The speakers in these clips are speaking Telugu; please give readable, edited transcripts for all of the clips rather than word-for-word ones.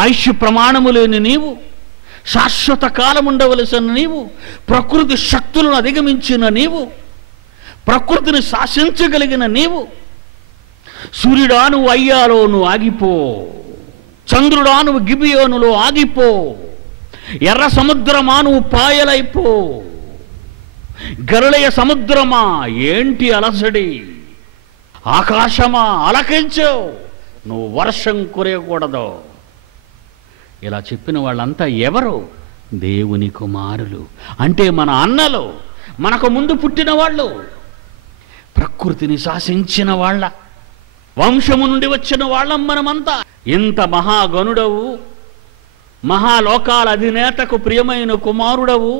ఆయుష్ ప్రమాణము లేని నీవు, శాశ్వత కాలం ఉండవలసిన నీవు, ప్రకృతి శక్తులను అధిగమించిన నీవు, ప్రకృతిని శాసించగలిగిన నీవు, సూర్యుడా నువ్వు అయ్యాలో నువ్వు ఆగిపో, చంద్రుడా నువ్వు గిబియోనులో ఆగిపో, ఎర్ర సముద్రమా నువ్వు పాయలైపో, గరులయ సముద్రమా ఏంటి అలసడి, ఆకాశమా అలకించు, నువ్వు వర్షం కురియకూడదు. ఇలా చెప్పిన వాళ్ళంతా ఎవరు? దేవుని కుమారులు, అంటే మన అన్నలు, మనకు ముందు పుట్టిన వాళ్ళు, ప్రకృతిని శాసించిన వాళ్ళ వంశము నుండి వచ్చిన వాళ్ళం మనమంతా. ఇంత మహాగణుడవు, మహాలోకాల అధినేతకు ప్రియమైన కుమారుడవు,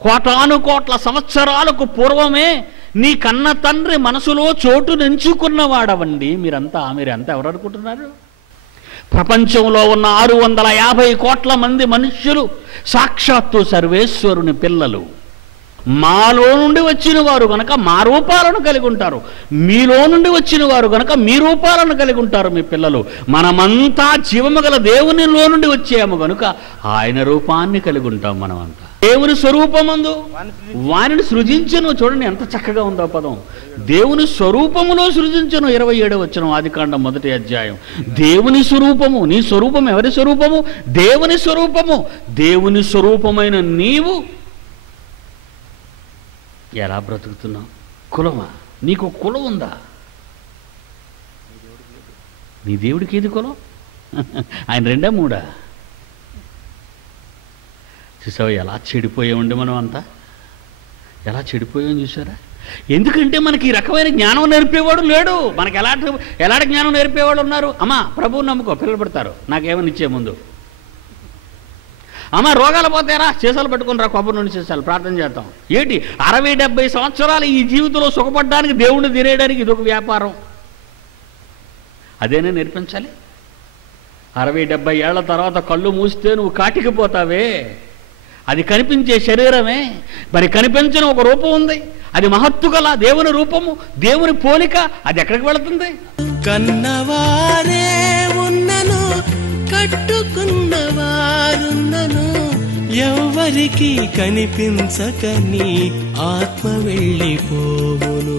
కోటానుకోట్ల సంవత్సరాలకు పూర్వమే నీ కన్న తండ్రి మనసులో చోటు నెంచుకున్నవాడవండి మీరంతా ఎవరు అనుకుంటున్నారు? ప్రపంచంలో ఉన్న 650 కోట్ల మంది మనుష్యులు సాక్షాత్తు సర్వేశ్వరుని పిల్లలు. మాలో నుండి వచ్చిన వారు గనక మా రూపాలను కలిగి ఉంటారు, మీలో నుండి వచ్చిన వారు గనక మీ రూపాలను కలిగి ఉంటారు మీ పిల్లలు. మనమంతా జీవము గల దేవునిలో నుండి వచ్చాము గనుక ఆయన రూపాన్ని కలిగి ఉంటాం. మనమంతా దేవుని స్వరూపమందు వారిని సృజించను. చూడండి ఎంత చక్కగా ఉందో పదం, దేవుని స్వరూపములో సృజించను. 27వ వచనం ఆదికాండం 1వ అధ్యాయం. దేవుని స్వరూపము. నీ స్వరూపం ఎవరి స్వరూపము? దేవుని స్వరూపము. దేవుని స్వరూపమైన నీవు ఎలా బ్రతుకుతున్నావు? కులమా? నీకు కులం ఉందా? నీ దేవుడికి ఏది కులం? ఆయన 2 3 చూసావా ఎలా చెడిపోయామండి మనం అంతా, ఎలా చెడిపోయాం చూసారా? ఎందుకంటే మనకి ఈ రకమైన జ్ఞానం నేర్పేవాడు లేడు. మనకి ఎలాంటి జ్ఞానం నేర్పేవాడు ఉన్నారు? అమ్మా ప్రభువు నమ్ముకో, పిల్లలు పడతారు, నాకేమని ఇచ్చే ముందు. అమ్మ రోగాలు పోతారా, చేసాలు పట్టుకుని రా, కొబ్బరి నుండి చేసాలు ప్రార్థన చేద్దాం. ఏంటి 60-70 సంవత్సరాలు ఈ జీవితంలో సుఖపడడానికి, దేవుణ్ణి తినేయడానికి ఇదొక వ్యాపారం. అదేనే నేర్పించాలి. 60-70 ఏళ్ల తర్వాత కళ్ళు మూస్తే నువ్వు కాటికి పోతావే, అది కనిపించే శరీరమే. మరి కనిపించిన ఒక రూపం ఉంది, అది మహత్తు గల దేవుని రూపము, దేవుని పోలిక. అది ఎక్కడికి వెళుతుంది? కన్నవారే ఉన్నను, కట్టుకున్నవారున్నను, ఎవ్వరికి కనిపించకని ఆత్మ వెళ్ళిపోవును.